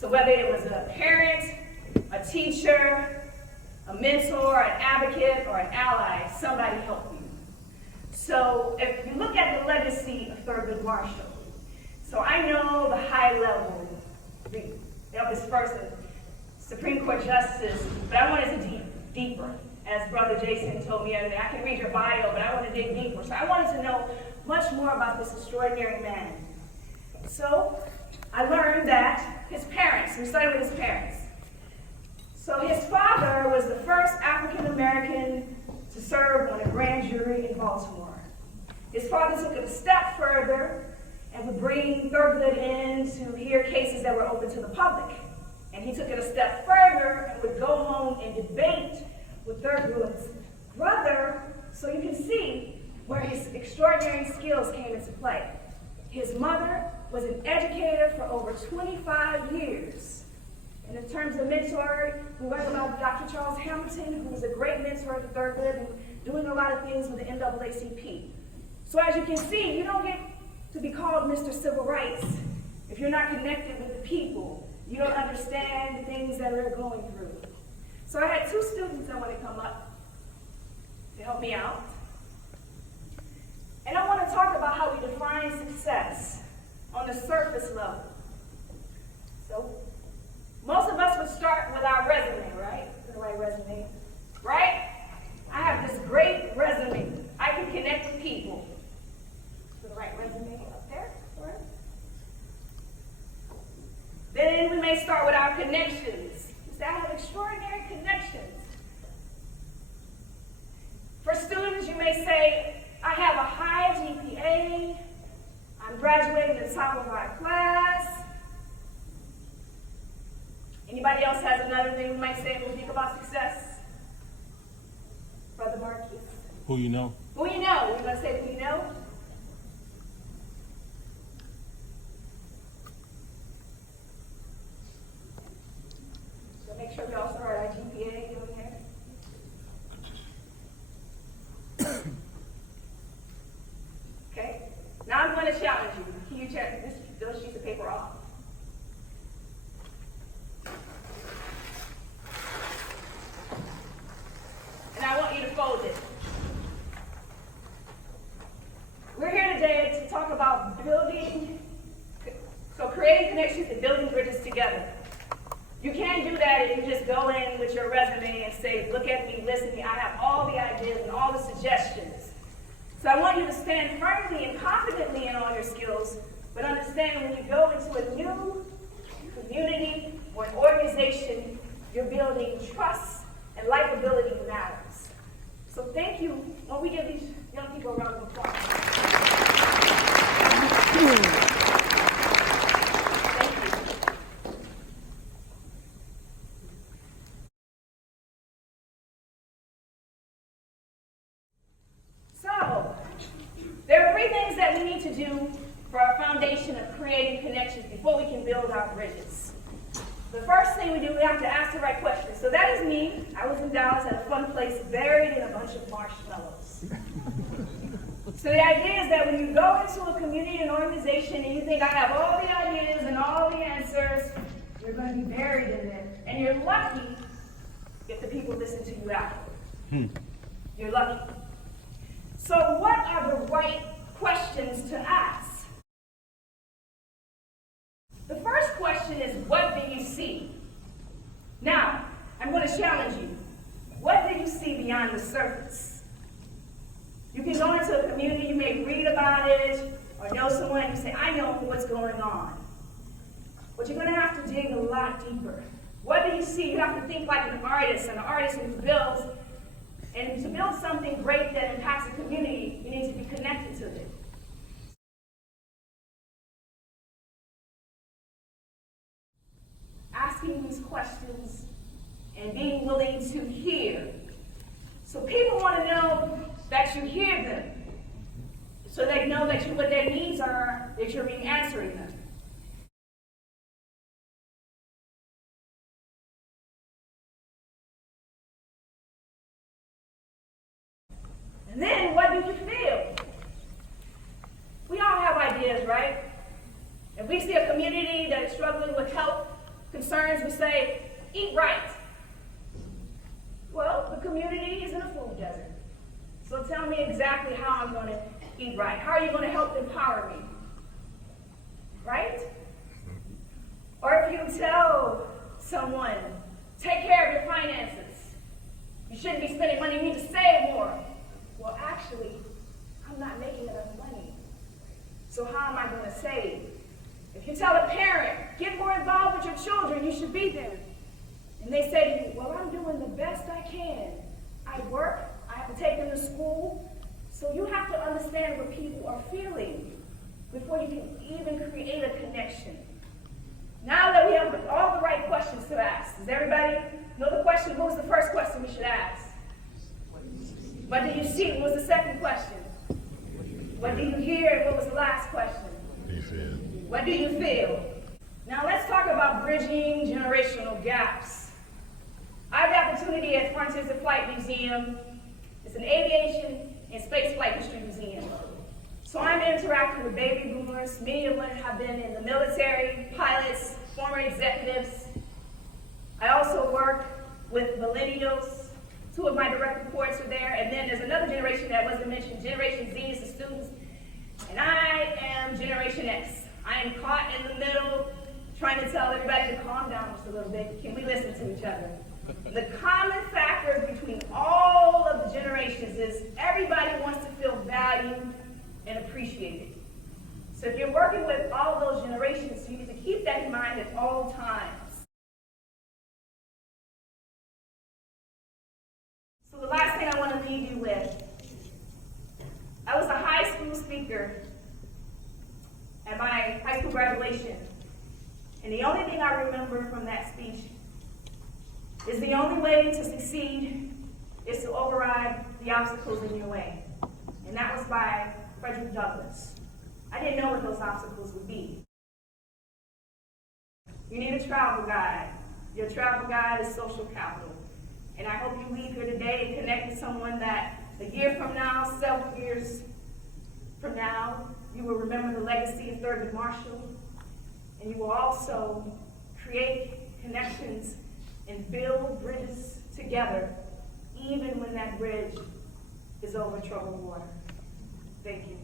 So whether it was a parent, a teacher, a mentor, an advocate, or an ally, somebody helped you. So if you look at the legacy of Thurgood Marshall, so I know the high level of this person, Supreme Court Justice, but I wanted to dig deeper. As Brother Jason told me the other day, I can read your bio, but I want to dig deeper. So I wanted to know much more about this extraordinary man. So I learned that his parents, we started with his parents. So his father was the first African American to serve on a grand jury in Baltimore. His father took it a step further and would bring Thurgood in to hear cases that were open to the public. And he took it a step further and would go home and debate with Thurgood's brother, so you can see where his extraordinary skills came into play. His mother was an educator for over 25 years. And in terms of mentoring, we learned about Dr. Charles Hamilton, who was a great mentor to Thurgood and doing a lot of things with the NAACP. So as you can see, you don't get to be called Mr. Civil Rights if you're not connected with the people. You don't understand the things that they're going through. So I had two students that want to come up to help me out. And I want to talk about how we define success on the surface level. So most of us would start with our resume, right? The right resume, right? I have this great resume. I can connect with people. The right resume up there, right? Then we may start with our connections. We say, I have extraordinary connections. For students, you may say, I have a high GPA. I'm graduating at the top of my class. Anybody else has another thing we might say when we think about success? Brother Marquis. Who you know? Who you know? We're going to say who you know. So make sure we also write our GPA over here. Okay. Now I'm going to challenge you. Can you check those sheets of paper off? And I want you to fold it. We're here today to talk about creating connections and building bridges together. You can't do that if you just go in with your resume and say, look at me, listen to me, I have all the ideas and all the suggestions. So I want you to stand firmly and confidently in all your skills, but understand when you go into a new community or an organization, you're building trust and likability matters. So thank you. When we give these young people a round of applause. Thank you. So, there are three things that we need to do for our foundation of creating connections before we can build our bridges. The first thing we do, we have to ask the right questions. So that is me. I was in Dallas at a fun place buried in a bunch of marshmallows. So the idea is that when you go into a community and organization and you think, I have all the ideas and all the answers, you're going to be buried in it. And you're lucky if the people listen to you out. You're lucky. So what are the right questions to ask? The first question is, what do you see? Now, I'm going to challenge you. What do you see beyond the surface? You can go into a community, you may read about it, or know someone, and you say, I know what's going on. But you're going to have to dig a lot deeper. What do you see? You have to think like an artist who builds. And to build something great that impacts the community, you need to be connected to it. Asking these questions and being willing to hear. So people want to know that you hear them. So they know that what their needs are, that you're answering them. And then, what do you feel? We all have ideas, right? If we see a community that is struggling with help, concerns, we say, eat right. Well, the community is in a food desert. So tell me exactly how I'm going to eat right. How are you going to help empower me? Right? Or if you tell someone, take care of your finances. You shouldn't be spending money, you need to save more. Well, actually, I'm not making enough money. So how am I going to save? If you tell a parent, get more involved with your children, you should be there. And they say to you, well, I'm doing the best I can. I work, I have to take them to school. So you have to understand what people are feeling before you can even create a connection. Now that we have all the right questions to ask, does everybody know the question? What was the first question we should ask? What do you see? What was the second question? What do you hear? And what was the last question? What do you feel? What do you feel? Now let's talk about bridging generational gaps. I have the opportunity at Frontiers of Flight Museum. It's an aviation and space flight history museum. So I'm interacting with baby boomers. Many of them have been in the military, pilots, former executives. I also work with millennials. 2 of my direct reports are there. And then there's another generation that wasn't mentioned. Generation Z is the students. And I am Generation X. I am caught in the middle, trying to tell everybody to calm down just a little bit. Can we listen to each other? The common factor between all of the generations is everybody wants to feel valued and appreciated. So if you're working with all of those generations, you need to keep that in mind at all times. So the last thing I want to leave you with, I was a high school speaker at my high school graduation. And the only thing I remember from that speech is the only way to succeed is to override the obstacles in your way. And that was by Frederick Douglass. I didn't know what those obstacles would be. You need a travel guide. Your travel guide is social capital. And I hope you leave here today and connect with someone that a year from now, several years from now, you will remember the legacy of Thurgood Marshall. And you will also create connections and build bridges together, even when that bridge is over troubled water. Thank you.